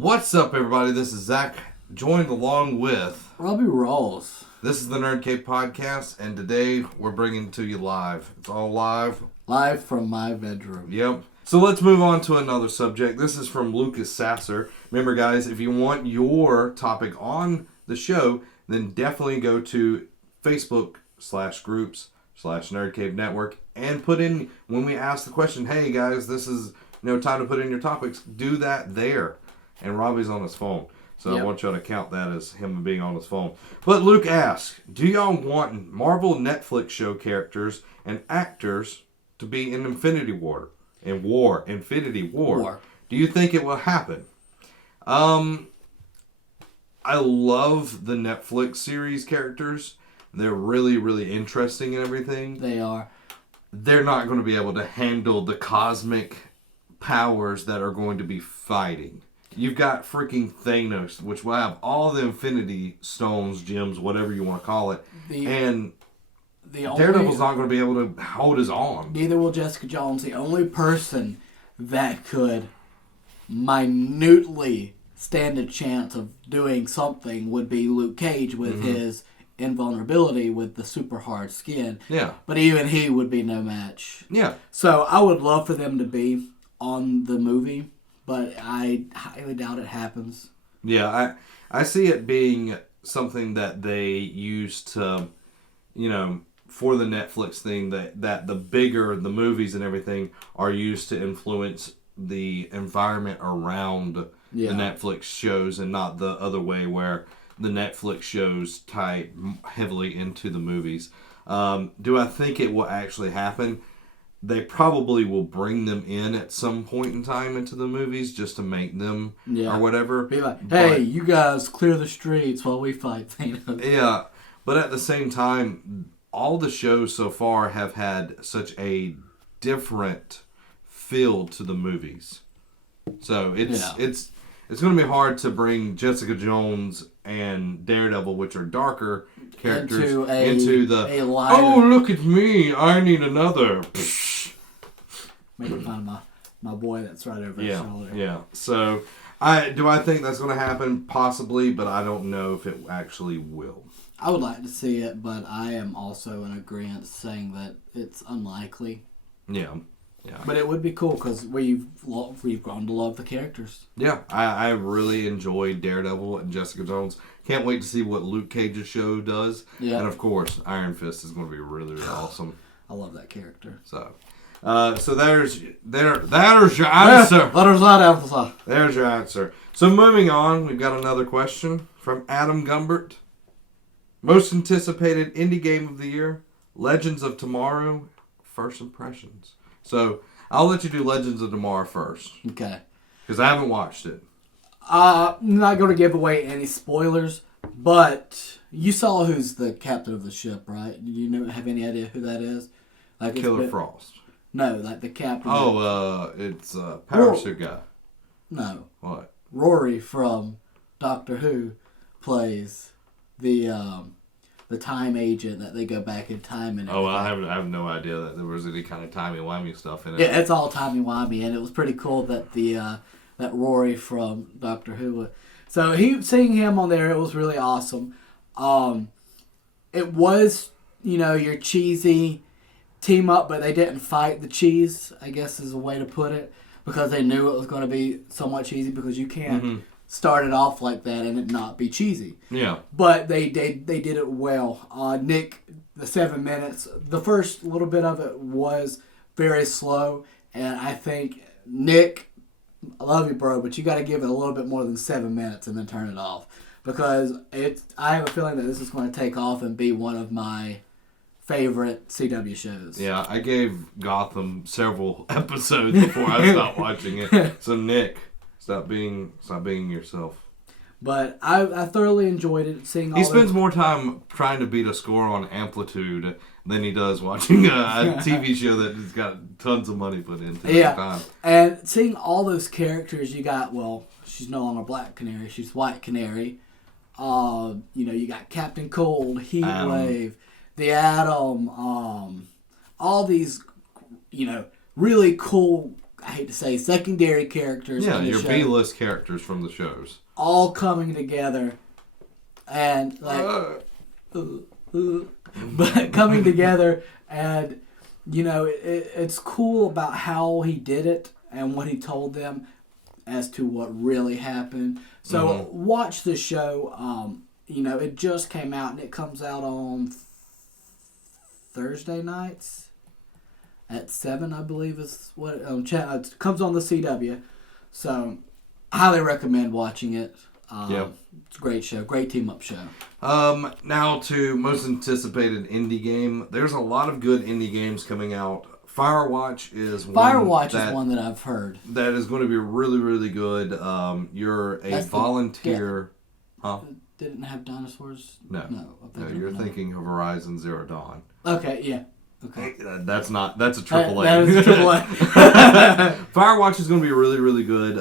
What's up, everybody? This is Zach, joined along with Robbie rolls. This is the Nerd Cave Podcast, and today we're bringing it to you live. It's all live. Live from my bedroom. Yep. So let's move on to another subject. This is from Lucas Sasser. Remember, guys, if you want your topic on the show, then definitely go to Facebook/groups/Nerd Cave Network and put in, when we ask the question, hey guys, this is time to put in your topics, do that there. And Robbie's on his phone. So yep. I want y'all to count that as him being on his phone. But Luke asks, do y'all want Marvel Netflix show characters and actors to be in Infinity War? Infinity War. Do you think it will happen? I love the Netflix series characters. They're really, really interesting and everything. They are. They're not going to be able to handle the cosmic powers that are going to be fighting. You've got freaking Thanos, which will have all the Infinity Stones, gems, whatever you want to call it. Daredevil's not going to be able to hold his arm. Neither will Jessica Jones. The only person that could minutely stand a chance of doing something would be Luke Cage with his invulnerability with the super hard skin. Yeah. But even he would be no match. Yeah. So I would love for them to be on the movie, but I highly doubt it happens. Yeah, I see it being something that they use to, for the Netflix thing, that the bigger the movies and everything are used to influence the environment around the Netflix shows, and not the other way where the Netflix shows tie heavily into the movies. Do I think it will actually happen? They probably will bring them in at some point in time into the movies just to make them or whatever. Be like, hey, you guys clear the streets while we fight Thanos. Yeah, but at the same time, all the shows so far have had such a different feel to the movies. So it's going to be hard to bring Jessica Jones and Daredevil, which are darker characters, into the oh, look at me, I need another. Making fun of my boy that's right over his shoulder. Yeah. So I think that's going to happen? Possibly, but I don't know if it actually will. I would like to see it, but I am also in agreement saying that it's unlikely. Yeah. Yeah. But it would be cool because we've grown to love the characters. Yeah, I really enjoyed Daredevil and Jessica Jones. Can't wait to see what Luke Cage's show does. Yeah. And of course, Iron Fist is going to be really, really awesome. I love that character. So there's your answer. There's your answer. So moving on, we've got another question from Adam Gumbert. Most anticipated indie game of the year, Legends of Tomorrow, first impressions. So, I'll let you do Legends of Tomorrow first. Okay. Because I haven't watched it. I'm not going to give away any spoilers, but you saw who's the captain of the ship, right? Do you have any idea who that is? Like Killer Frost. No, like the captain. Oh, it's Power Suit Guy. No. What? Rory from Doctor Who plays the time agent that they go back in time and everything. Oh, I have no idea that there was any kind of timey-wimey stuff in it. Yeah, it's all timey-wimey, and it was pretty cool that that Rory from Doctor Who. So seeing him on there, it was really awesome. It was, your cheesy team up, but they didn't fight the cheese, I guess is a way to put it, because they knew it was going to be somewhat cheesy, because you can't start it off like that and it not be cheesy. Yeah. But they did it well. Nick, the 7 minutes, the first little bit of it was very slow, and I think, Nick, I love you, bro, but you got to give it a little bit more than 7 minutes and then turn it off, because I have a feeling that this is going to take off and be one of my favorite CW shows. Yeah, I gave Gotham several episodes before I stopped watching it. So Nick, stop being yourself. But I thoroughly enjoyed it. Seeing all he spends more time trying to beat a score on Amplitude than he does watching a TV show that has got tons of money put into it at the time. And seeing all those characters, you got, she's no longer Black Canary, she's White Canary. You got Captain Cold, Heatwave, the Atom, all these, really cool I hate to say, secondary characters Yeah, in the your show B-list characters from the shows. all coming together and like but coming together, and it's cool about how he did it and what he told them as to what really happened. So watch the show. It just came out, and it comes out on Thursday nights at 7, I believe is what it comes on the CW. So highly recommend watching it. It's a great show, great team up show. Now to most anticipated indie game. There's a lot of good indie games coming out. Firewatch is one that I've heard. That is going to be really, really good. You're a volunteer. Huh? Didn't have dinosaurs? No. You're thinking of Horizon Zero Dawn. Okay, yeah. Okay. That's a triple A. That is a triple A. Firewatch is going to be really, really good.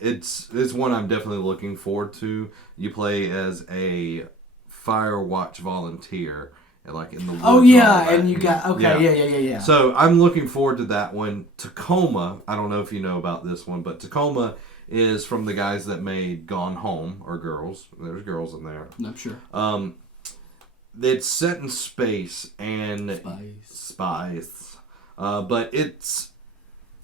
It's one I'm definitely looking forward to. You play as a Firewatch volunteer, like in the woods. Oh yeah, and you got yeah. So I'm looking forward to that one. Tacoma, I don't know if you know about this one, but Tacoma is from the guys that made Gone Home, or Girls. There's girls in there. I'm sure. It's set in space and spies. But it's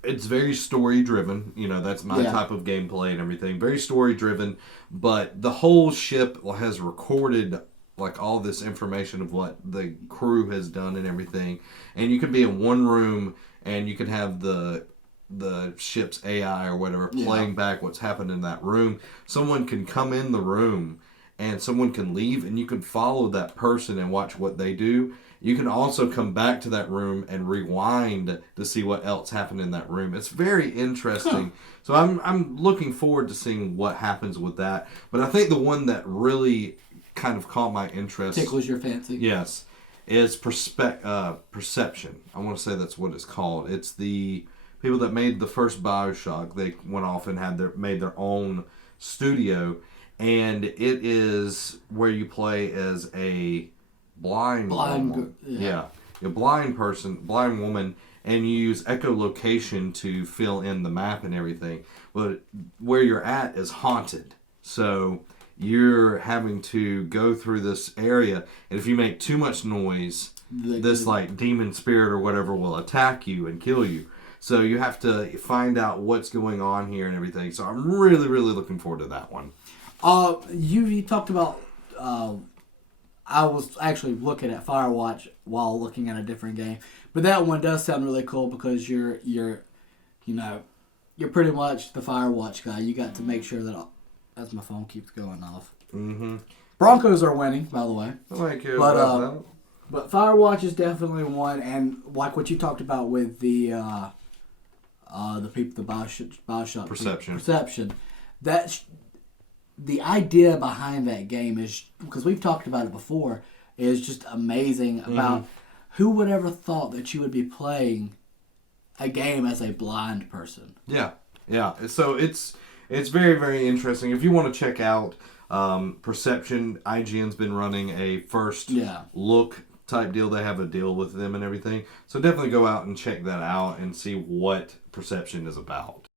very story driven. That's my type of gameplay and everything. Very story driven, but the whole ship has recorded like all this information of what the crew has done and everything. And you can be in one room and you can have the ship's AI or whatever playing back what's happened in that room. Someone can come in the room and someone can leave, and you can follow that person and watch what they do. You can also come back to that room and rewind to see what else happened in that room. It's very interesting. So I'm looking forward to seeing what happens with that. But I think the one that really kind of caught my interest, tickles your fancy. Yes, is Perception. I want to say that's what it's called. It's the people that made the first BioShock. They went off and made their own studio. And it is where you play as a blind woman. A blind woman, and you use echolocation to fill in the map and everything. But where you're at is haunted. So you're having to go through this area, and if you make too much noise, this like demon spirit or whatever will attack you and kill you. So you have to find out what's going on here and everything. So I'm really, really looking forward to that one. You talked about. I was actually looking at Firewatch while looking at a different game, but that one does sound really cool because you're pretty much the Firewatch guy. You got to make sure that as my phone keeps going off. Mm-hmm. Broncos are winning, by the way. Thank you. But Firewatch is definitely one, and like what you talked about with the people, the BioShock Perception. That's the idea behind that game is, because we've talked about it before, is just amazing about who would ever thought that you would be playing a game as a blind person. Yeah. So it's very, very interesting. If you want to check out Perception, IGN's been running a first look type deal. They have a deal with them and everything. So definitely go out and check that out and see what Perception is about.